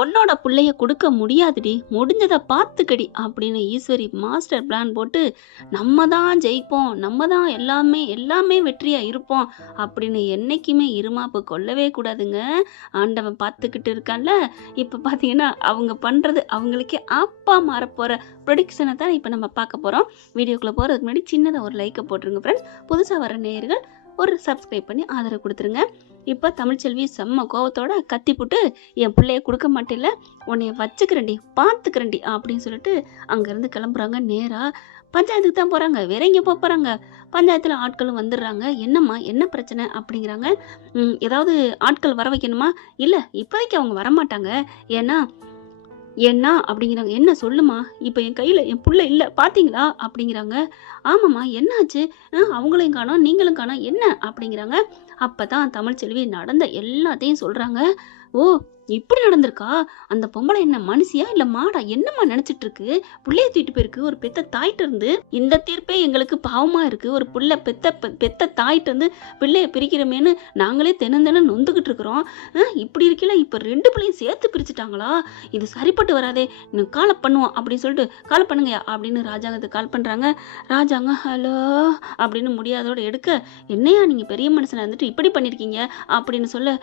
உன்னோட புள்ளைய கொடுக்க முடியாதுடி, முடிஞ்சதை பார்த்துக்கடி அப்படின்னு ஈஸ்வரி மாஸ்டர் பிளான் போட்டு நம்ம தான் ஜெயிப்போம், நம்ம தான் எல்லாமே எல்லாமே வெற்றியா இருப்போம் அப்படின்னு என்னைக்குமே இருமாப்பு கொள்ளவே கூடாதுங்க. ஆண்டவன் பார்த்துக்கிட்டு இருக்கான்ல. இப்போ பார்த்தீங்கன்னா அவங்க பண்ணுறது அவங்களுக்கே அப்பா மாறப்போகிற ப்ரொடிக்ஷனை தான் இப்போ நம்ம பார்க்க போகிறோம். வீடியோக்குள்ளே போகிறதுக்கு முன்னாடி சின்னதாக ஒரு லைக்கை போட்டுருங்க ஃப்ரெண்ட்ஸ். புதுசாக வர நேயர்கள் ஒரு சப்ஸ்கிரைப் பண்ணி ஆதரவு கொடுத்துருங்க. இப்போ தமிழ்ச்செல்வி செம்ம கோவத்தோட கத்தி போட்டு என் பிள்ளைய கொடுக்க மாட்டேல, உன்னைய வச்சுக்கிறேன்டி பார்த்துக்கிறேன்டி அப்படின்னு சொல்லிட்டு அங்கேருந்து கிளம்புறாங்க. நேராக பஞ்சாயத்துக்கு தான் போகிறாங்க. வேற எங்கே போகிறாங்க? பஞ்சாயத்தில் ஆட்களும் வந்துடுறாங்க. என்னம்மா என்ன பிரச்சனை அப்படிங்கிறாங்க. ஏதாவது ஆட்கள் வர வைக்கணுமா? இல்லை இப்போதைக்கு அவங்க வரமாட்டாங்க. ஏன்னா அப்படிங்கிறாங்க. என்ன சொல்லுமா, இப்போ என் கையில் என் புள்ள இல்லை பார்த்தீங்களா அப்படிங்கிறாங்க. ஆமாம்மா என்னாச்சு, அவங்களையும் காணோம் நீங்களும் காணோம் என்ன அப்படிங்கிறாங்க. அப்போ தான் தமிழ்ச்செல்வி நடந்த எல்லாத்தையும் சொல்கிறாங்க. ஓ இப்படி நடந்திருக்கா? அந்த பொம்பளை என்ன மனுஷியா இல்லை மாடா? என்னம்மா நினச்சிட்டு இருக்கு? புள்ளைய தூக்கிட்டு போயிருக்கு ஒரு பெத்த தாயிட்ட இருந்து. இந்த தீர்ப்பே எங்களுக்கு பாவமா இருக்கு. ஒரு புள்ள பெத்த தாயிட்ட இருந்து பிள்ளைய பிரிக்கிறமேன்னு நாங்களே தினம் நொந்துக்கிட்டு இருக்கிறோம். இப்படி இருக்கல இப்போ 2 பிள்ளையும் சேர்த்து பிரிச்சுட்டாங்களா? இது சரிப்பட்டு வராதே, இன்னும் காலை பண்ணுவோம் அப்படின்னு சொல்லிட்டு காலை பண்ணுங்கயா அப்படின்னு ராஜாங்கத்துக்கு கால் பண்ணுறாங்க. ராஜாங்க ஹலோ அப்படின்னு முடியாதோட எடுக்க, என்னையா நீங்கள் பெரிய மனுஷனை இருந்துட்டு இப்படி பண்ணியிருக்கீங்க அப்படின்னு சொல்ல,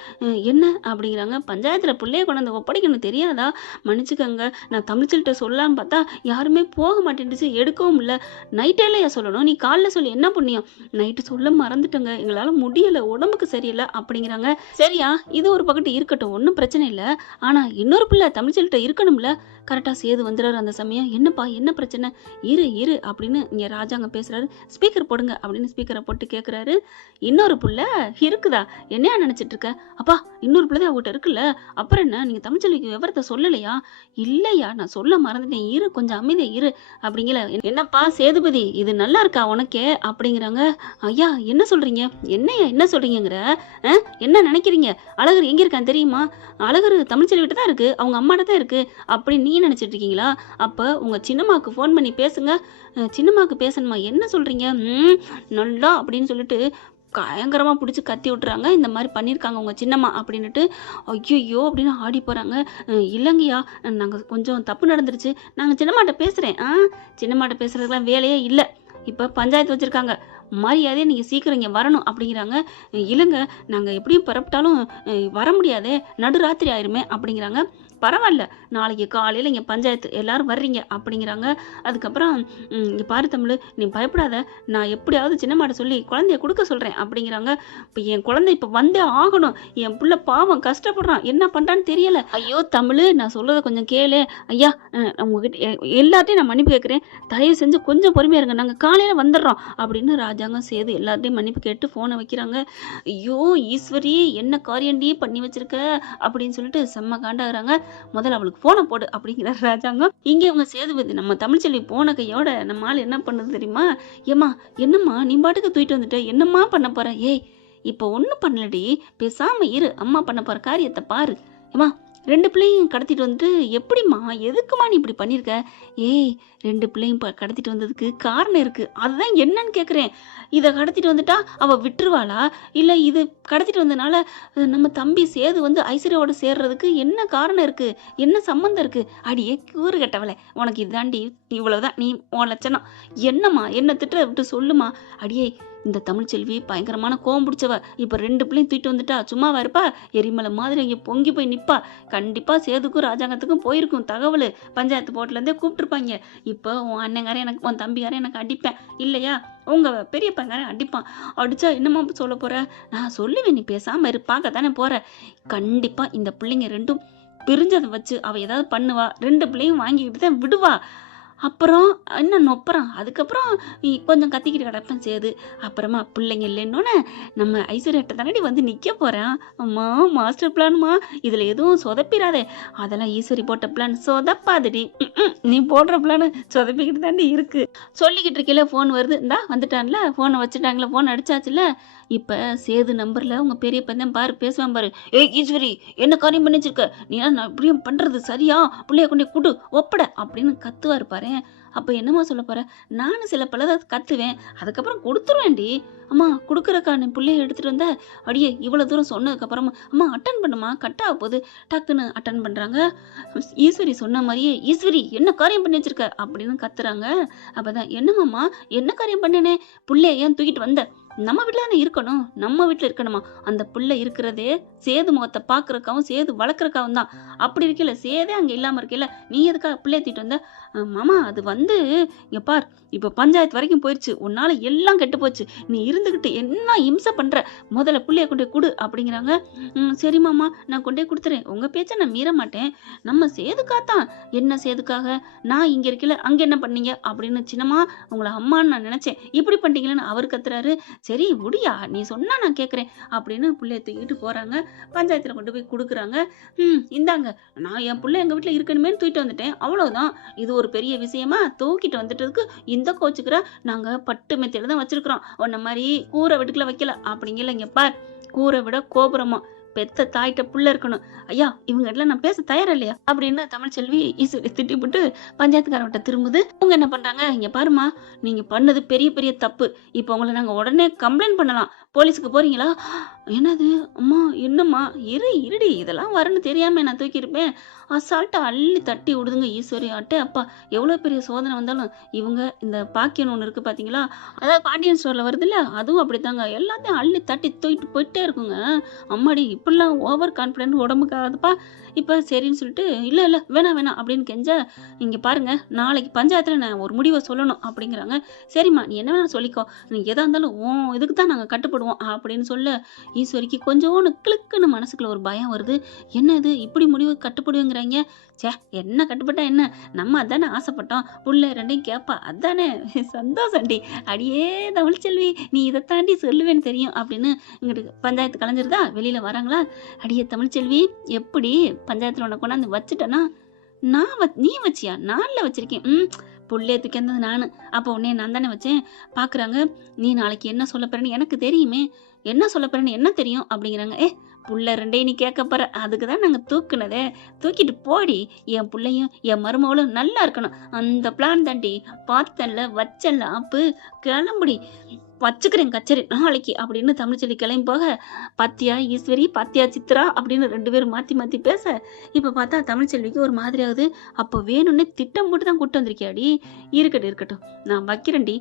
என்ன அப்படிங்கிறாங்க. பஞ்சாயத்தில் பிள்ளைய கொண்டாந்து ஒப்படைக்கணும் தெரியாதா? மன்னிச்சுக்கங்க, நான் தமிழ்ச்செல்விட்ட சொல்லலான்னு பார்த்தா யாருமே போக மாட்டேன்டுச்சு, எடுக்கவும் இல்லை. நைட்டேலையா சொல்லணும், நீ காலைல சொல்லி என்ன புண்ணியம்? நைட்டு சொல்ல மறந்துட்டங்க, எங்களால் முடியலை, உடம்புக்கு சரியில்லை அப்படிங்கிறாங்க. சரியா, இது ஒரு பக்கத்து இருக்கட்டும், ஒன்றும் பிரச்சனை இல்லை. ஆனால் இன்னொரு பிள்ளை தமிழ்ச்செல்விட்ட இருக்கணும்ல. கரெக்டாக சேது வந்துடுறாரு அந்த சமயம். என்னப்பா என்ன பிரச்சனை? இரு அப்படின்னு இங்கே ராஜாங்க பேசுகிறாரு. ஸ்பீக்கர் போடுங்க அப்படின்னு ஸ்பீக்கரை போட்டு கேட்குறாரு. இன்னொரு பிள்ளை இருக்குதா? என்னையா நினச்சிட்டு இருக்க? அப்பா இன்னொரு பிள்ளை அவங்ககிட்ட இருக்குல்ல, அப்புறம் என்ன நீங்கள் தமிழ்ச்செல்விக்கு விவரத்தை சொல்லலையா? இல்லையா நான் சொல்ல மறந்துட்டேன், இரு கொஞ்சம் அமைதியா இரு அப்படிங்கிற. என்னப்பா சேதுபதி இது நல்லா இருக்கா உனக்கே அப்படிங்கிறாங்க. ஐயா என்ன சொல்கிறீங்க, என்னையா என்ன சொல்கிறீங்கிற, என்ன நினைக்கிறீங்க? அழகர் எங்கே இருக்கான்னு தெரியுமா? அழகர் தமிழ்ச்செல்விட்ட தான் இருக்குது, அவங்க அம்மாட்ட தான் இருக்குது அப்படின்னு நீ நினச்சிட்டு இருக்கீங்களா? அப்போ உங்கள் சின்னம்மாவுக்கு ஃபோன் பண்ணி பேசுங்க. சின்னம்மாவுக்கு பேசணுமா? என்ன சொல்கிறீங்க? நல்லா அப்படின்னு சொல்லிட்டு பயங்கரமாக பிடிச்சி கத்தி விட்டுறாங்க. இந்த மாதிரி பண்ணியிருக்காங்க உங்கள் சின்னம்மா அப்படின்னுட்டு. ஐயோ அப்படின்னு ஆடி போகிறாங்க. இல்லைங்கய்யா நாங்கள் கொஞ்சம் தப்பு நடந்துருச்சு, நாங்கள் சின்னம்மாட்ட பேசுகிறேன். சின்னம்மாட்ட பேசுகிறதுக்கெலாம் வேலையே இல்லை, இப்போ பஞ்சாயத்து வச்சுருக்காங்க, மரியாதையே நீங்கள் சீக்கிரம் இங்கே வரணும் அப்படிங்கிறாங்க. இல்லைங்க நாங்கள் எப்படியும் புறப்பட்டாலும் வர முடியாதே, நடுராத்திரி ஆயிருமே அப்படிங்கிறாங்க. பரவாயில்ல, நாளைக்கு காலையில் இங்கே பஞ்சாயத்து எல்லாரும் வர்றீங்க அப்படிங்கிறாங்க. அதுக்கப்புறம் இங்கே பாரு தமிழ், நீ பயப்படாத, நான் எப்படியாவது சின்னம்மாட்ட சொல்லி குழந்தைய கொடுக்க சொல்கிறேன் அப்படிங்கிறாங்க. இப்போ என் குழந்தை இப்போ வந்தே ஆகணும், என் பிள்ளை பாவம் கஷ்டப்படுறான், என்ன பண்ணுறான்னு தெரியலை. ஐயோ தமிழ் நான் சொல்கிறத கொஞ்சம் கேளு. ஐயா உங்ககிட்ட எல்லாத்தையும் நான் மன்னிப்பு கேட்குறேன், தயவு செஞ்சு கொஞ்சம் பொறுமையாக இருங்க, நாங்கள் காலையில் வந்துடுறோம் அப்படின்னு ராஜாங்க சேது எல்லாத்தையும் மன்னிப்பு கேட்டு ஃபோனை வைக்கிறாங்க. ஐயோ ஈஸ்வரி என்ன காரியண்டி பண்ணி வச்சிருக்க அப்படின்னு சொல்லிட்டு செம்ம காண்டாகிறாங்க. முதல்ல அவளுக்கு போனை போடு அப்படிங்கிறார் ராஜாங்க. இங்கே அவங்க சேதுபதி நம்ம தமிழ்ச்செல்வி போன கையோட நம்ம ஆள் என்ன பண்ணுது தெரியுமா? ஏம்மா என்னம்மா நீ பாட்டுக்கு தூக்கிட்டு வந்துட்ட, என்னம்மா பண்ண போற? ஏய் இப்போ ஒன்றும் பண்ணலடி, பேசாம இரு, அம்மா பண்ண போற காரியத்தை பாரு. ஏம்மா 2 பிள்ளையும் கடத்திட்டு வந்துட்டு எப்படிம்மா, எதுக்குமா நீ இப்படி பண்ணியிருக்க? ஏய் 2 பிள்ளையும் கடத்திட்டு வந்ததுக்கு காரணம் இருக்குது, அதுதான் என்னன்னு கேட்குறேன். இதை கடத்திட்டு வந்துட்டா அவள் விட்டுருவாளா? இல்லை இது கடத்திட்டு வந்ததுனால நம்ம தம்பி சேது வந்து ஐஸ்வர்யாவோட சேர்றதுக்கு என்ன காரணம் இருக்குது, என்ன சம்மந்தம் இருக்குது? அடியே கூறு கட்டவளை, உனக்கு இதாண்டி இவ்வளவுதான் நீ உன் லட்சணம். என்னம்மா என்ன திட்ட விட்டு சொல்லுமா? அடியே இந்த தமிழ்ச்செல்வி பயங்கரமான கோவம் பிடிச்சவ, இப்போ 2 பிள்ளையும் தூக்கிட்டு வந்துட்டா சும்மாவா இருப்பா? எரிமலை மாதிரி இங்கே பொங்கி போய் நிற்பா. கண்டிப்பாக சேதுக்கும் ராஜாங்கத்துக்கும் போயிருக்கும் தகவல், பஞ்சாயத்து போர்ட்லேருந்தே கூப்பிட்டுருப்பாங்க. இப்போ உன் அண்ணங்காரன் எனக்கு, உன் தம்பிக்காரன் எனக்கு அடிப்பேன் இல்லையா, உங்கள் பெரியப்பங்காரன் அடிப்பான். அடித்தா என்னம்மா சொல்ல போகிற? நான் சொல்லுவேன், நீ பேசாமல் இரு, பார்க்க தானே போகிற. கண்டிப்பாக இந்த பிள்ளைங்க 2ம் பிரிஞ்சதை வச்சு அவள் ஏதாவது பண்ணுவா, 2 பிள்ளையும் வாங்கிக்கிட்டு தான் விடுவா. அப்புறம் என்ன நொப்புறான், அதுக்கப்புறம் கொஞ்சம் கத்திக்கிட்டு கிடப்பேன் சேது. அப்புறமா பிள்ளைங்க இல்லைன்னொன்னே நம்ம ஐஸ்வர்யாட்ட தானடி வந்து நிற்க போகிறேன். அம்மா மாஸ்டர் பிளான்மா, இதில் எதுவும் சொதப்பிடாதே. அதெல்லாம் ஈஸ்வரி போட்ட பிளான் சொதப்பாதுடி, நீ போடுற பிளான் சொதப்பிக்கிட்டு தாண்டி இருக்குது. சொல்லிக்கிட்டு இருக்கையில ஃபோன் வருது. இந்தா வந்துட்டான்ல, ஃபோனை வச்சுட்டாங்களே, ஃபோன் அடிச்சாச்சுல. இப்ப சேது நம்பர்ல உங்க பெரிய பையன் பாரு பேசுவான் பாரு. ஏய் ஈஸ்வரி, என்ன காரியம் பண்ணி வச்சிருக்க? நீ நான் இப்படியும் பண்றது சரியா? புள்ளைய கொண்டு குடு ஒப்பட அப்படின்னு கத்துவாரு பாரு. அப்ப என்னம்மா சொல்ல போற? நானும் சில பலத கத்துவேன், அதுக்கப்புறம் கொடுத்துருவேன்டி. அம்மா குடுக்கறக்கா நீ புள்ளைய எடுத்துட்டு வந்த? அடியே இவ்வளவு தூரம் சொன்னதுக்கு அப்புறமா அம்மா அட்டன் பண்ணுமா, கட் ஆக போகுது. டக்குன்னு அட்டன் பண்றாங்க. ஈஸ்வரி சொன்ன மாதிரியே, ஈஸ்வரி என்ன காரியம் பண்ணி வச்சிருக்க அப்படின்னு கத்துறாங்க. அப்பதான் என்னமாம்மா, என்ன காரியம் பண்ணனே? புள்ளைய ஏன் தூக்கிட்டு வந்த? நம்ம வீட்டுல தானே இருக்கணும், நம்ம வீட்டுல இருக்கணுமா? அந்த புள்ள இருக்கிறதே சேது முகத்தை பாக்குறக்காவும் சேது வளர்க்கறக்காவும் தான். அப்படி இருக்கல, சேதே அங்க இல்லாம இருக்கல, நீ எதுக்காக பிள்ளைய தூக்கிட்டு வந்த? மாமா அது வந்து இங்க பார், இப்ப பஞ்சாயத்து வரைக்கும் போயிருச்சு, உன்னால எல்லாம் கெட்டு போச்சு, நீ இருந்துகிட்டு என்ன இம்சை பண்ற, முதல்ல புள்ளைய கொண்டு குடு அப்படிங்கிறாங்க. சரி மாமா, நான் கொண்டே கொடுத்துறேன், உங்க பேச்ச நான் மீற மாட்டேன். நம்ம சேதுக்காத்தான். என்ன சேதுக்காக? நான் இங்க இருக்கல, அங்க என்ன பண்ணீங்க அப்படின்னு. சின்னம்மா உங்களை அம்மான்னு நான் நினைச்சேன், இப்படி பண்ணிட்டீங்களேன்னு அவர் கத்துறாரு. சரி விடியா, நீ சொன்னா நான் கேட்குறேன் அப்படின்னு புள்ளைய தூக்கிட்டு போறாங்க. பஞ்சாயத்துல கொண்டு போய் கொடுக்குறாங்க. இந்தாங்க, நான் என் புள்ள எங்க வீட்டுல இருக்கணுமேன்னு தூக்கிட்டு வந்துட்டேன், அவ்வளவுதான். இது ஒரு பெரிய விஷயமா? தூக்கிட்டு வந்துட்டதுக்கு இந்த கோச்சுக்கிற? நாங்க பட்டு மெத்தையில தான் வச்சிருக்கிறோம், உன்ன மாதிரி கூரை வீட்டுக்குள்ள வைக்கல அப்படிங்கல. இங்க பார், கூரை விட கோபுரமா பெத்த தாயிட்ட புள்ள இருக்கணும். ஐயா இவங்க எல்லாம் நான் பேச தயாரா இல்லையா அப்படின்னு தமிழ்ச்செல்வி ஈஸ்வரி திட்டிவிட்டு பஞ்சாயத்துக்காரவட்ட திரும்புது. அவங்க என்ன பண்றாங்க, இங்க பாருமா, நீங்க பண்ணது பெரிய பெரிய தப்பு, இப்ப உங்களை நாங்க உடனே கம்ப்ளைண்ட் பண்ணலாம், போலீஸுக்கு போறீங்களா? என்னது அம்மா, என்னம்மா, இருடி, இதெல்லாம் வரும்னு தெரியாம நான் தூக்கியிருப்பேன். அசால்ட்டா அள்ளி தட்டி விடுதுங்க ஈஸ்வரி. அட்டே அப்பா, எவ்வளவு பெரிய சோதனை வந்தாலும் இவங்க இந்த பாக்கியன்னு ஒண்ணு இருக்கு பாத்தீங்களா, அதாவது பாண்டியன் ஸ்டோர்ல வருது இல்ல, அதுவும் அப்படித்தாங்க, எல்லாத்தையும் அள்ளி தட்டி தூக்கிட்டு போயிட்டே இருக்குங்க. அம்மாடி இப்படிலாம் ஓவர் கான்ஃபிடென்ட் உடம்புக்கு ஆகுதுப்பா. இப்ப சரின்னு சொல்லிட்டு இல்ல வேணாம் அப்படின்னு கெஞ்ச, இங்க பாருங்க, நாளைக்கு பஞ்சாயத்துல நான் ஒரு முடிவை சொல்லணும் அப்படிங்கிறாங்க. சரிம்மா நீ என்ன வேணா சொல்லிக்கோ, நீ எதா இருந்தாலும் இதுக்கு தான் நாங்க கட்டுப்படுவோம் அப்படின்னு சொல்ல, ஈஸ்வரிக்கு கொஞ்சோன்னு கிளுக்குன்னு மனசுக்குள்ள ஒரு பயம் வருது. என்ன இது இப்படி முடிவு கட்டுப்படுங்கிறாங்க? சே, என்ன கட்டுப்பட்டா என்ன, நம்ம அதானே ஆசைப்பட்டோம், புள்ள ரெண்டையும் கேப்பா, அதானே சந்தோஷம்டி. அடியே தமிழ்ச்செல்வி, நீ இதை தாண்டி சொல்லுவேன்னு தெரியும் அப்படின்னு இங்கிட்டு பஞ்சாயத்து கலைஞ்சிருதா, வெளியில வராங்களா. அடியே தமிழ்ச்செல்வி, எப்படி பஞ்சாயத்துல உன்னை கொண்டாந்து வச்சுட்டேன்னா? நீ வச்சியா? நான்ல வச்சிருக்கேன். புள்ளைய தூக்கி வந்தது நானு, அப்போ உன்னைய நான் தானே வச்சேன். பாக்குறாங்க, நீ நாளைக்கு என்ன சொல்ல போறேன்னு எனக்கு தெரியுமே, என்ன சொல்ல போறேன்னு என்ன தெரியும் அப்படிங்கிறாங்க. புள்ள ரெண்டையும் நீ கேட்க போற, அதுக்குதான் நாங்க தூக்குனதே, தூக்கிட்டு போடி, என் புள்ளையும் என் மருமகளும் நல்லா இருக்கணும், அந்த பிளான் தாண்டி. பார்த்தேன்ல, வச்சேன்ல ஆப்பு, கிளம்புடி, வச்சுக்கிறேன் கச்சேரி நாளைக்கு அப்படின்னு தமிழ்ச்செல்வி கிளம்பி போக, பாத்தியா ஈஸ்வரி, பாத்தியா சித்ரா அப்படின்னு 2 பேரும் மாத்தி மாத்தி பேச, இப்ப பார்த்தா தமிழ்ச்செல்விக்கு ஒரு மாதிரி ஆகுது. அப்போ வேணும்னே திட்டம் போட்டு தான் கூட்டு வந்திருக்கியாடி? இருக்கட்டும், நான் வைக்கிறேன்டி,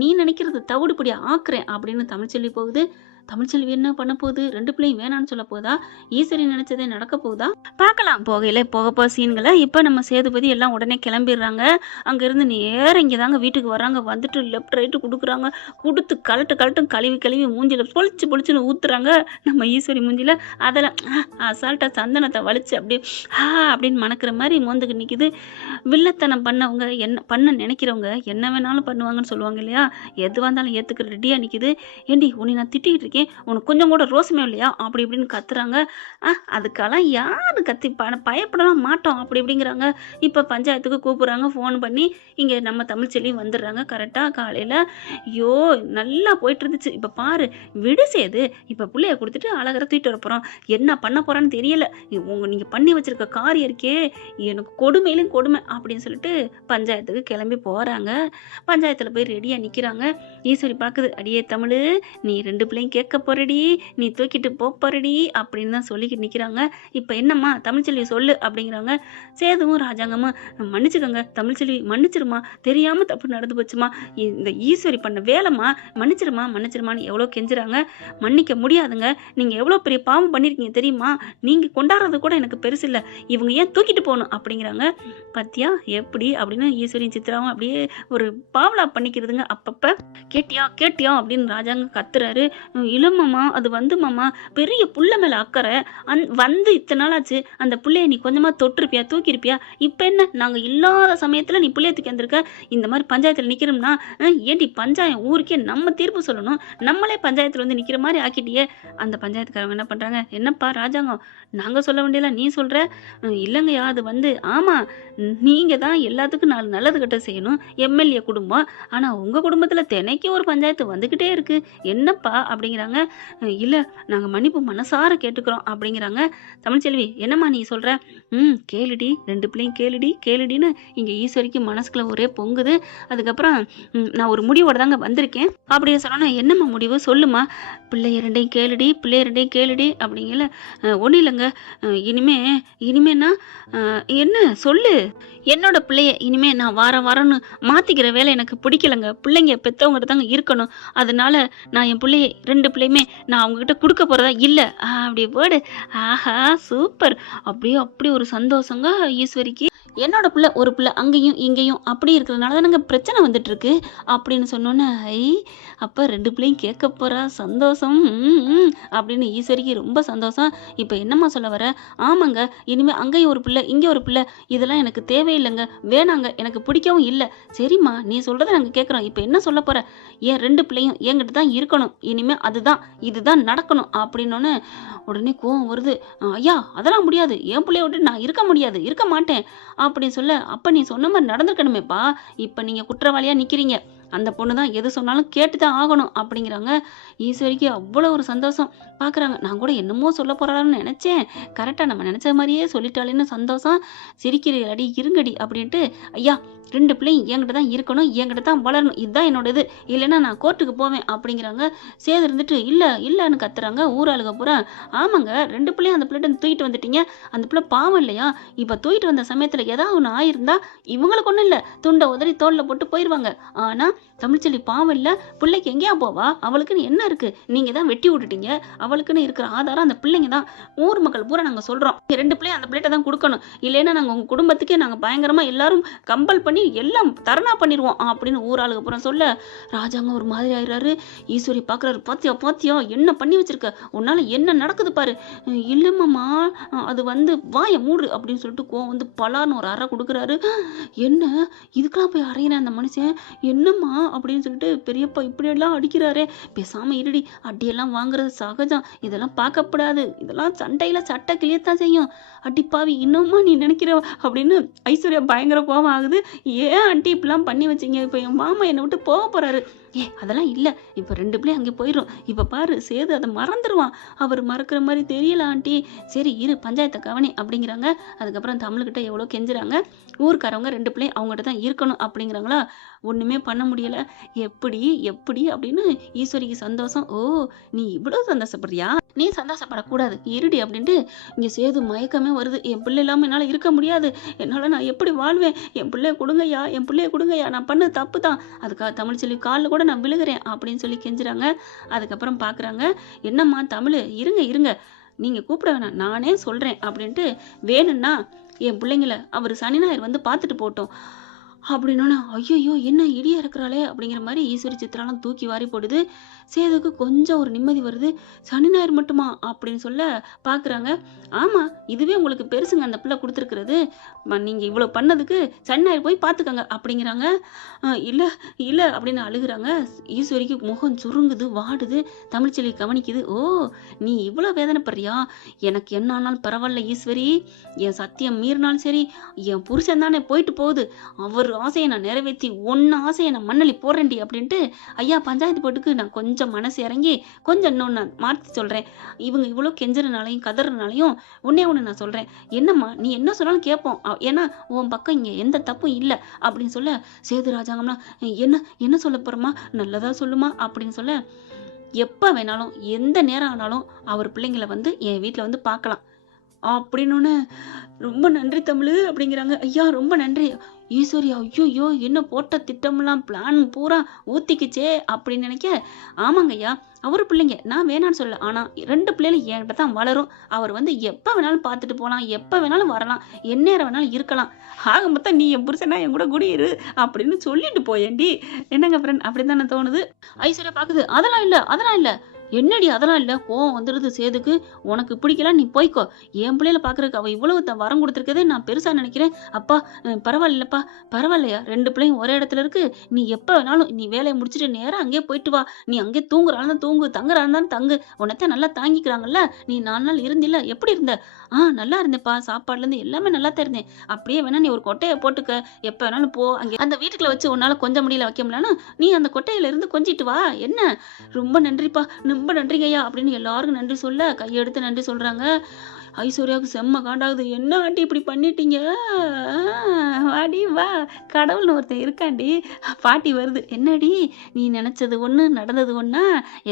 நீ நினைக்கிறது தவிடுபடியா ஆக்குறேன் அப்படின்னு தமிழ்ச்செல்வி போகுது. தமிழ்ச்செல்வி என்ன பண்ண போகுது? 2 பிள்ளையும் வேணான்னு சொல்ல போதா? ஈஸ்வரி நினைச்சதே நடக்க போகுதா? பார்க்கலாம் போக சீன்களை. இப்ப நம்ம சேதுபதி எல்லாம் உடனே கிளம்பிடுறாங்க. அங்க இருந்து நேர இங்கதாங்க வீட்டுக்கு வர்றாங்க. வந்துட்டு லெப்ட் ரைட்டு கொடுக்குறாங்க. கொடுத்து கலட்டும் கழுவி மூஞ்சில பொழிச்சுன்னு ஊத்துறாங்க நம்ம ஈஸ்வரி மூஞ்சில. அதெல்லாம் அசால்ட்டா சந்தனத்தை வலிச்சு அப்படியே அப்படின்னு மணக்கிற மாதிரி மோந்துக்கு நிக்குது. வில்லத்தனம் பண்ணவங்க, என்ன பண்ண நினைக்கிறவங்க என்ன வேணாலும் பண்ணுவாங்கன்னு சொல்லுவாங்க இல்லையா, எது வந்தாலும் ஏத்துக்க ரெடியா நிக்குது. ஏண்டி உன்னை நான் திட்டிக்கிட்டு இருக்கேன், உனக்கு கொஞ்சம் கூட ரோசமே இல்லையா அப்படி இப்படின்னு கத்துறாங்க. அதுக்கெல்லாம் யாரு கத்தி பயப்படலாம் மாட்டோம் அப்படி இப்படிங்கிறாங்க. இப்ப பஞ்சாயத்துக்கு கூப்பிடுறாங்க ஃபோன் பண்ணி. இங்க நம்ம தமிழ்ச்செல்வி வந்துடுறாங்க கரெக்டா காலையில. ஐயோ நல்லா போயிட்டு இருந்துச்சு, இப்ப பாரு விடு சேது, இப்ப புள்ளைய கொடுத்துட்டு அழகர தூக்கிட்டு வர போறோம், என்ன பண்ண போறான்னு தெரியல, நீங்க பண்ணி வச்சிருக்க காரியம் இருக்கே எனக்கு கொடுமையிலும் கொடுமை அப்படின்னு சொல்லிட்டு பஞ்சாயத்துக்கு கிளம்பி போறாங்க. பஞ்சாயத்துல போய் ரெடியா நிக்கிறாங்க. ஈஸ்வரி பாக்குது, அடியே தமிழ், நீ 2 பிள்ளையும் கேட்க போறடி, நீ தூக்கிட்டு போறடி அப்படின்னு தான் சொல்லிக்கிட்டு நிக்கிறாங்க. இப்ப என்னம்மா தமிழ்ச்செல்வி சொல்லு அப்படிங்கிறாங்க. சேதுவும் ராஜாங்கம்மா, மன்னிச்சுக்கோங்க தமிழ்ச்செல்வி, மன்னிச்சிருமா, தெரியாம தப்பு நடந்து போச்சுமா, இந்த ஈஸ்வரி பண்ண வேலைமா, மன்னிச்சிருமான்னு எவ்வளவு கெஞ்சுறாங்க. மன்னிக்க முடியாதுங்க, நீங்க எவ்வளவு பெரிய பாவம் பண்ணிருக்கீங்க தெரியுமா, நீங்க கொண்டாடுறது கூட எனக்கு பெருசு இல்ல, இவங்க ஏன் தூக்கிட்டு போகணும் அப்படிங்கிறாங்க. பத்தியா எப்படி அப்படின்னு ஈஸ்வரியும் சித்ராவும் அப்படியே ஒரு பாவலா பண்ணிக்கிறதுங்க. அப்பப்ப கேட்டியா அப்படின்னு ராஜாங்க கத்துறாரு. இளமாமா, அது வந்து மாமா பெரிய புள்ள மேல அக்கறை, வந்து இத்தனை நாள் ஆச்சு, அந்த புள்ளைய நீ கொஞ்சமா தொட்டிருப்பியா, தூக்கிருப்பியா, இப்ப என்ன நாங்க இல்லாத சமயத்துல நீ புள்ளைய தூக்கி வந்திருக்க, இந்த மாதிரி பஞ்சாயத்துல நிக்கிறோம்னா ஏண்டி பஞ்சாயம் ஊருக்கே நம்ம தீர்ப்பு சொல்லணும், நம்மளே பஞ்சாயத்துல வந்து நிக்கிற மாதிரி ஆக்கிட்டியே. அந்த பஞ்சாயத்துக்காரங்க என்ன பண்றாங்க, என்னப்பா ராஜாங்கம், நாங்க சொல்ல வேண்டியல நீ சொல்ற? இல்லைங்கய்யா, அது வந்து ஆமா, நீங்க தான் எல்லாத்துக்கும் நல்லது கட்ட செய்யணும், எம்எல்ஏ குடும்பம், ஆனா உங்க குடும்பத்துல தினைக்கு ஒரு பஞ்சாயத்து வந்துகிட்டே இருக்கு, என்னப்பா அப்படிங்கிறாங்க. அப்படிங்கிறாங்க. இல்ல நாங்க மன்னிப்பு மனசார கேட்டுக்கிறோம் அப்படிங்கிறாங்க. தமிழ்ச்செல்வி என்னம்மா நீ சொல்ற? கேளுடி 2 பிள்ளையும் கேளுடி கேளுடின்னு இங்க ஈஸ்வரிக்கு மனசுக்குள்ள ஒரே பொங்குது. அதுக்கப்புறம் நான் ஒரு முடிவோட தாங்க வந்திருக்கேன் அப்படின்னு சொன்னோன்னே, என்னம்மா முடிவு சொல்லுமா? பிள்ளைய 2யும் கேளுடி பிள்ளைய 2யும் கேளுடி அப்படிங்கல. ஒன்றும் இல்லைங்க. இனிமே இனிமேனா என்ன சொல்லு. என்னோட பிள்ளைய இனிமே நான் வாரம்னு மாத்திக்கிற வேலை எனக்கு பிடிக்கலங்க. பிள்ளைங்க பெத்தவங்ககிட்ட தாங்க இருக்கணும். அதனால நான் என் பிள்ளைய 2 பிள்ளையுமே நான் அவங்ககிட்ட கொடுக்க போறதா இல்ல. அப்படி போடு. ஆஹா சூப்பர். அப்படியே அப்படி ஒரு சந்தோஷங்க ஈஸ்வரிக்கு. என்னோட பிள்ளை ஒரு பிள்ளை அங்கேயும் இங்கேயும் அப்படி இருக்கிறதுனால தானங்க பிரச்சனை வந்துட்டு இருக்கு அப்படின்னு சொன்னோன்னே, ஐ அப்ப 2 பிள்ளையும் கேட்க போறா சந்தோஷம் அப்படின்னு ஈஸ்வரிக்கு ரொம்ப சந்தோஷம். இப்ப என்னம்மா சொல்ல வர? ஆமாங்க, இனிமே அங்கேயும் ஒரு பிள்ளை இங்கே ஒரு பிள்ளை இதெல்லாம் எனக்கு தேவையில்லைங்க, வேணாங்க, எனக்கு பிடிக்கவும் இல்லை. சரிம்மா நீ சொல்றதை நாங்க கேட்குறோம். இப்ப என்ன சொல்ல போற? ஏன் 2 பிள்ளையும் என்கிட்ட தான் இருக்கணும், இனிமே அதுதான் இதுதான் நடக்கணும் அப்படின்னோன்னு உடனே கோவம் வருது. ஐயா அதெல்லாம் முடியாது, என் பிள்ளைய விட்டு நான் இருக்க முடியாது, இருக்க மாட்டேன் அப்படின்னு சொல்ல, அப்ப நீ சொன்ன மாதிரி நடந்திருக்கணுமேப்பா. இப்ப நீங்க குற்றவாளியா நிக்கிறீங்க. அந்த பொண்ணு தான் எது சொன்னாலும் கேட்டுதான் ஆகணும் அப்படிங்கிறாங்க. ஈஸ்வரிக்கு அவ்வளோ ஒரு சந்தோஷம். பார்க்குறாங்க, நான் கூட என்னமோ சொல்ல போறான்னு நினைச்சேன், கரெக்டாக நம்ம நினைச்ச மாதிரியே சொல்லிட்டாலேன்னு சந்தோஷம். சிரிக்கிறீங்களடி இருங்கடி அப்படின்ட்டு, ஐயா 2 பிள்ளையும் என்கிட்ட தான் இருக்கணும், என்கிட்ட தான் வளரணும், இதுதான் என்னோட இது, இல்லைன்னா நான் கோர்ட்டுக்கு போவேன் அப்படிங்கிறாங்க. சேது இருந்துட்டு இல்லைன்னு கத்துறாங்க. ஊராளுக பூரா, ஆமாங்க 2 பிள்ளையும் அந்த பிள்ளைகிட்ட தூக்கிட்டு வந்துட்டீங்க, அந்த பிள்ளை பாவம் இல்லையா? இப்போ தூக்கிட்டு வந்த சமயத்தில் ஏதாவது ஒன்று ஆயிருந்தா இவங்களுக்கு ஒன்றும் இல்லை, துண்டை உதறி தோளில் போட்டு போயிடுவாங்க. ஆனால் தமிழ்ச்செல்வி பாவம் இல்லை, பிள்ளைக்கு எங்கேயா போவா? அவளுக்குன்னு என்ன இருக்கு? நீங்க தான் வெட்டி விட்டுட்டீங்க. அவளுக்குன்னு இருக்கிற ஆதாரம் அந்த பிள்ளைங்க தான். ஊர் மக்கள் பூரா நாங்க சொல்றோம், 2 பிள்ளையும் அந்த பிள்ளைகிட்ட தான் கொடுக்கணும், இல்லைன்னா நாங்க உங்க குடும்பத்துக்கே நாங்க பயங்கரமா எல்லாரும் கம்பல் பண்ணி எல்லாம் தரணா பண்ணிடுவோம் அப்படின்னு ஊராளுக்கு பூரா சொல்ல, ராஜாங்க ஒரு மாதிரி ஆயிடுறாரு. ஈஸ்வரி பாக்குறாரு, பாத்தியா என்ன பண்ணி வச்சிருக்க, உன்னால என்ன நடக்குது பாரு. இல்லம்மாமா அது வந்து வாய மூடு அப்படின்னு சொல்லிட்டு கோவம் வந்து பலான்னு ஒரு அறை கொடுக்குறாரு. என்ன இதுக்கெல்லாம் போய் அறையிறேன் அந்த மனுஷன், என்னம்மா அப்படின்னு சொல்லிட்டு பெரியப்பா இப்படியெல்லாம் அடிக்கிறாரே, பேசாம இருடி, அடியெல்லாம் வாங்குறது சகஜம், இதெல்லாம் பார்க்கப்படாது, இதெல்லாம் சண்டையில சட்டை கிளியத்தான் செய்யும், அடிப்பாவி இன்னுமா நீ நினைக்கிற அப்படின்னு ஐஸ்வர்யா பயங்கர கோபம் ஆகுது. ஏன் ஆண்டி இப்படிலாம் பண்ணி வச்சீங்க, இப்போ என் மாமா என்னை விட்டு போக போறாரு. அதெல்லாம் இல்லை, இப்போ 2 பிள்ளையும் அங்கே போயிடும், இப்போ பாரு சேது அதை மறந்துடுவான், அவர் மறக்கிற மாதிரி தெரியல ஆண்டி, சரி இரு பஞ்சாயத்தை கவனி அப்படிங்கிறாங்க. அதுக்கப்புறம் தமிழ்கிட்ட எவ்வளோ கெஞ்சுறாங்க. ஊருக்காரவங்க 2 பிள்ளையும் அவங்ககிட்ட தான் இருக்கணும் அப்படிங்கிறாங்களா. ஒன்றுமே பண்ண முடியல. எப்படி எப்படி அப்படின்னு ஈஸ்வரிக்கு சந்தோஷம். ஓ நீ இவ்வளோ சந்தோஷப்படுறியா, நீ சந்தோஷப்படக்கூடாது இருடி அப்படின்ட்டு இங்கே சேது மயக்கமே வருது. என் பிள்ளை இல்லாமல் என்னால் இருக்க முடியாது, என்னால் நான் எப்படி வாழ்வேன், என் பிள்ளைய கொடுங்கய்யா என் பிள்ளைய கொடுங்கய்யா, நான் பண்ண தப்பு தான், அதுக்காக தமிழ்ச்செல்வி காலில் கூட நான் விழுகிறேன் அப்படின்னு சொல்லி கெஞ்சுறாங்க. அதுக்கப்புறம் பார்க்குறாங்க, என்னம்மா தமிழ் இருங்க நீங்க கூப்பிட வேணாம், நானே சொல்றேன் அப்படின்ட்டு, வேணும்னா என் பிள்ளைங்கள அவர் சனி ஞாயிறு வந்து பார்த்துட்டு போட்டோம் அப்படின்னோன்னா, ஐயோ என்ன இடியா இருக்கிறாளே அப்படிங்கிற மாதிரி ஈஸ்வரி சித்திராலாம் தூக்கி வாரி போடுது. சேதுக்கு கொஞ்சம் ஒரு நிம்மதி வருது. சனி ஞாயிறு மட்டுமா அப்படின்னு சொல்ல பார்க்குறாங்க. ஆமாம் இதுவே உங்களுக்கு பெருசுங்க அந்த பிள்ளை கொடுத்துருக்குறது, நீங்கள் இவ்வளோ பண்ணதுக்கு சனி ஞாயிறு போய் பார்த்துக்கங்க அப்படிங்கிறாங்க. இல்லை இல்லை அப்படின்னு அழுகுறாங்க. ஈஸ்வரிக்கு முகம் சுருங்குது வாடுது. தமிழ்ச்செல்வி கவனிக்குது. ஓ நீ இவ்வளோ வேதனைப்படுறியா, எனக்கு என்ன ஆனாலும் பரவாயில்ல ஈஸ்வரி, என் சத்தியம் மீறினாலும் சரி, என் புருஷன் தானே போயிட்டு போகுது, அவர் ஆசையை நான் நிறைவேற்றி ஒன்னு ஆசையை நான் மண்ணலி போடுறேன்டி அப்படின்ட்டு, ஐயா பஞ்சாயத்து போட்டுக்கு நான் கொஞ்சம் மனசு இறங்கி கொஞ்சம் இன்னொன்று நான் மாற்றி சொல்கிறேன், இவங்க இவ்வளோ கெஞ்சுறனாலையும் கதறனாலையும் ஒன்னே ஒன்று நான் சொல்கிறேன், என்னம்மா நீ என்ன சொன்னாலும் கேட்போம், ஏன்னா உன் பக்கம் இங்கே எந்த தப்பும் இல்லை அப்படின்னு சொல்ல, சேது ராஜாங்கம்லாம் என்ன சொல்ல போகிறோமா, நல்லதா சொல்லுமா அப்படின்னு சொல்ல, எப்போ வேணாலும் எந்த நேரம் ஆனாலும் அவர் பிள்ளைங்களை வந்து என் வீட்டில் வந்து பார்க்கலாம் அப்படின்னு. ரொம்ப நன்றி தமிழ் அப்படிங்கிறாங்க. ஐயா ரொம்ப நன்றி. ஈஸ்வரி ஐயோ என்ன போட்ட திட்டம்லாம் பிளான் பூரா ஊத்திக்குச்சே அப்படின்னு நினைக்க, ஆமாங்க ஐயா அவர் பிள்ளைங்க நான் வேணான்னு சொல்ல, ஆனா 2 பிள்ளைகளும் என்கிட்ட தான் வளரும், அவர் வந்து எப்ப வேணாலும் பார்த்துட்டு போகலாம், எப்ப வேணாலும் வரலாம், எந்நேரம் வேணாலும் இருக்கலாம், ஆக மொத்தம் நீ என் புருஷனா என் கூட குடியிரு அப்படின்னு சொல்லிட்டு போயேண்டி. என்னங்க ஃப்ரெண்ட் அப்படி தானே தோணுது. ஐஸ்வர்யா பாக்குது, அதெல்லாம் இல்ல என்னடி அதெல்லாம் இல்லை, கோவம் வந்துடுது சேதுக்கு, உனக்கு பிடிக்கல நீ போய்க்கோ, என் பிள்ளையில பார்க்குறக்கு அவள் இவ்வளவு வரம் கொடுத்துருக்கதே நான் பெருசாக நினைக்கிறேன், அப்பா பரவாயில்லப்பா பரவாயில்லையா, 2 பிள்ளையும் ஒரே இடத்துல இருக்கு, நீ எப்போ வேணாலும் நீ வேலையை முடிச்சுட்டு நேராக அங்கேயே போயிட்டு வா, நீ அங்கேயே தூங்குறாலும் தூங்கு, தங்குறாலும் தங்கு, உனத்தான் நல்லா தாங்கிக்கிறாங்கல்ல, நீ 4 நாள் இருந்தில்ல, எப்படி இருந்த? நல்லா இருந்தேப்பா, சாப்பாடுலேருந்து எல்லாமே நல்லா தான் இருந்தேன், அப்படியே வேணா நீ ஒரு கொட்டையை போட்டுக்க, எப்போ வேணாலும் போ, அங்கே அந்த வீட்டுக்குள்ள வச்சு உன்னால கொஞ்சம் முடியல வைக்க முடியலன்னா நீ அந்த கொட்டையில இருந்து கொஞ்சிட்டு வா, என்ன ரொம்ப நன்றிப்பா ரொம்ப நன்றிங்க ஐயா அப்படின்னு எல்லாருக்கும் நன்றி சொல்ல கையெடுத்து நன்றி சொல்றாங்க. ஐஸ்வர்யாவுக்கு செம்ம காண்டாகுது. என்ன ஆண்டி இப்படி பண்ணிட்டீங்க? வாடி வா, கடவுள்னு ஒருத்தன் இருக்காண்டி. பாட்டி வருது. என்னடி நீ நினைச்சது ஒண்ணு நடந்தது ஒண்ணா?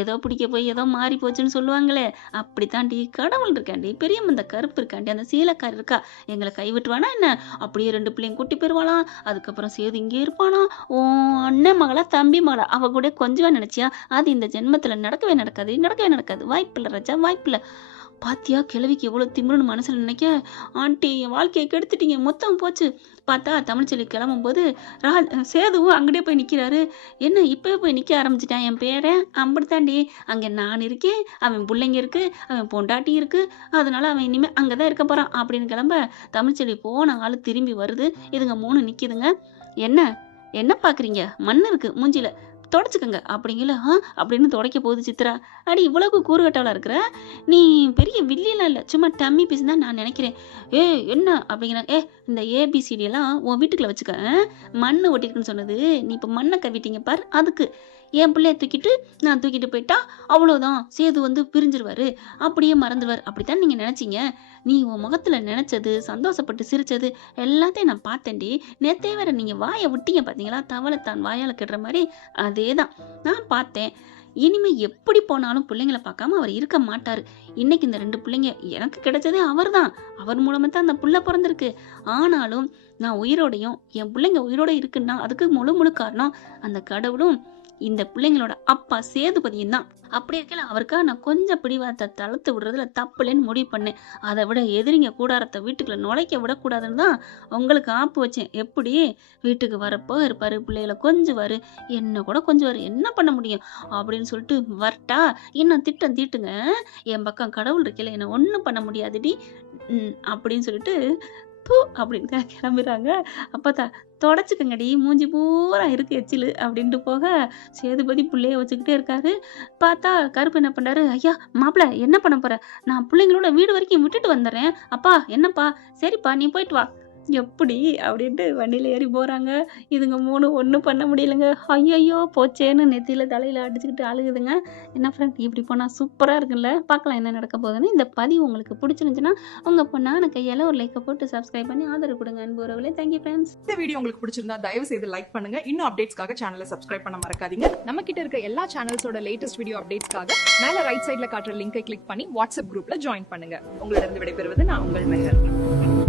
ஏதோ பிடிக்க போய் ஏதோ மாறி போச்சுன்னு சொல்லுவாங்களே, அப்படித்தாண்டி கடவுள் இருக்காண்டி. பெரியம்மா இந்த கருப்பு இருக்காண்டி, அந்த சீலக்காரி இருக்கா, எங்களை கைவிட்டுவானா என்ன? அப்படியே 2 பிள்ளைங்க கூட்டி போயிருவாளாம். அதுக்கப்புறம் சேது இங்கே இருப்பானா? உன் அண்ணன் மகளா தம்பி மகளா அவ கூட கொஞ்சமா நினைச்சியா? அது இந்த ஜென்மத்துல நடக்கவே நடக்காது, நடக்கவே நடக்காது. வாய்ப்பில்லை ராஜா, வாய்ப்பில்லை. பாத்தியா கிழவிக்கு எவ்வளவு திமிருன்னு மனசுல நினைக்க. ஆண்டி என் வாழ்க்கையை கெடுத்துட்டீங்க, மொத்தம் போச்சு. பார்த்தா தமிழ்ச்செல்வி கிளம்பும்போது சேதுவும் அங்கடே போய் நிக்கிறாரு. என்ன இப்பவே போய் நிக்க ஆரம்பிச்சிட்டான் என் பேரன்? அப்படித்தாண்டி, அங்க நான் இருக்கேன், அவன் பிள்ளைங்க இருக்கு, அவன் பொண்டாட்டி இருக்கு, அதனால அவன் இனிமே அங்கதான் இருக்க போறான் அப்படின்னு கிளம்ப தமிழ்ச்செல்வி போன ஆளு திரும்பி வருது. இதுங்க 3 நிக்குதுங்க. என்ன என்ன பாக்குறீங்க? மண் இருக்கு மூஞ்சில, தொடச்சுக்கங்க அப்படிங்கல. அப்படின்னு துடைக்க போகுது சித்ரா. அடி இவ்வளவு கூறுகட்டாளா இருக்கிற, நீ பெரிய வில்லியெல்லாம் இல்லை, சும்மா டம்மி பீஸ் தான் நான் நினைக்கிறேன். என்ன அப்படிங்கிறாங்க. இந்த ஏபிசிடி எல்லாம் உன் வீட்டுக்குள்ள வச்சுக்க. மண்ணு ஒட்டிருக்குன்னு சொன்னது நீ இப்ப மண்ணை கவிட்டீங்க பார், அதுக்கு என் பிள்ளைய தூக்கிட்டு நான் தூக்கிட்டு போயிட்டா அவ்வளவுதான், சேது பிரிஞ்சிருவாரு, அப்படியே மறந்துடுவார் அப்படித்தான் நீங்க நினைச்சீங்க. நீ உன் முகத்துல நினைச்சது, சந்தோஷப்பட்டு சிரிச்சது எல்லாத்தையும் நான் பார்த்தேன்டி. நேத்தே வேற நீங்க வாயை விட்டீங்க பாத்தீங்களா, தவளை தான் வாயால கெடுற மாதிரி. அதேதான் நான் பார்த்தேன். இனிமே எப்படி போனாலும் பிள்ளைங்களை பார்க்காம அவர் இருக்க மாட்டாரு. இன்னைக்கு இந்த 2 பிள்ளைங்க எனக்கு கிடைச்சதே அவர்தான். அவர் மூலமா தான் அந்த புள்ள பிறந்திருக்கு. ஆனாலும் நான் உயிரோடையும் என் பிள்ளைங்க உயிரோட இருக்குன்னா அதுக்கு முழு காரணம் அந்த கடவுளும் இந்த பிள்ளைங்களோட அப்பா சேதுபதியும் தான். அப்படி இருக்கல அவருக்காக நான் கொஞ்சம் பிடிவாதத்தை தளர்த்து விடுறதுல தப்புலன்னு முடிவு பண்ணேன். அதை விட எதிரிங்க கூடாரத்தை வீட்டுக்குள்ள நுழைக்க விடக்கூடாதுன்னு தான் உங்களுக்கு ஆப்பு வச்சேன். எப்படி வீட்டுக்கு வரப்போ இருப்பாரு, பிள்ளைகளை கொஞ்சுவாரு, என்ன கூட கொஞ்சுவாரு, என்ன பண்ண முடியும் அப்படின்னு சொல்லிட்டு வரட்டா. இன்னும் திட்டம் தீட்டுங்க, என் பக்கம் கடவுள் இருக்கல, என்ன ஒன்றும் பண்ண முடியாதுடி அப்படின்னு சொல்லிட்டு பூ அப்படின்னு கிளம்புறாங்க. அப்பதான் தொடச்சுக்கங்கடி, மூஞ்சி பூரா இருக்கு எச்சிலு அப்படின்ட்டு போக சேதுபதி பிள்ளைய வச்சுக்கிட்டே இருக்காரு. பார்த்தா கருப்பு என்ன பண்றாரு, ஐயா மாப்பிள்ள என்ன பண்ண போற, நான் பிள்ளைங்களோட வீடு வரைக்கும் விட்டுட்டு வந்துடுறேன். அப்பா என்னப்பா, சரிப்பா நீ போயிட்டு வா. எப்படி அப்படின்ட்டு வண்டியில ஏறி போறாங்க. இதுங்க 3 ஒன்றும் பண்ண முடியலங்க. ஐயையோ போச்சேன்னு நெத்தியில தலையில அடிச்சுக்கிட்டு அழுகுதுங்க. என்ன ஃப்ரெண்ட் இப்படி போனா சூப்பரா இருக்குல்ல. பார்க்கலாம் என்ன நடக்க போகுதுன்னு. இந்த பதிவு உங்களுக்கு பிடிச்சிருந்துச்சுன்னா உங்க பொண்ணான கையால ஒரு லைக்கை போட்டு சப்ஸ்கிரைப் பண்ணி ஆதரவு கொடுங்க. அன்பு உறவுகளே, தேங்க்யூ ஃப்ரெண்ட்ஸ். இந்த வீடியோ உங்களுக்கு பிடிச்சிருந்தா தயவு செய்து லைக் பண்ணுங்க. இன்னும் அப்டேட்ஸ்க்காக சேனலை சப்ஸ்கிரைப் பண்ண மறக்காதீங்க. நம்ம கிட்ட இருக்க எல்லா சேனல்ஸோட லேட்டஸ்ட் வீடியோ அப்டேட்ஸ்க்காக மேல ரைட் சைடுல காட்டுற லிங்கை கிளிக் பண்ணி வாட்ஸ்அப் குரூப்ல ஜாயின் பண்ணுங்க. உங்களிடம் விடைபெறுவது நான் உங்கள் மெஹர்.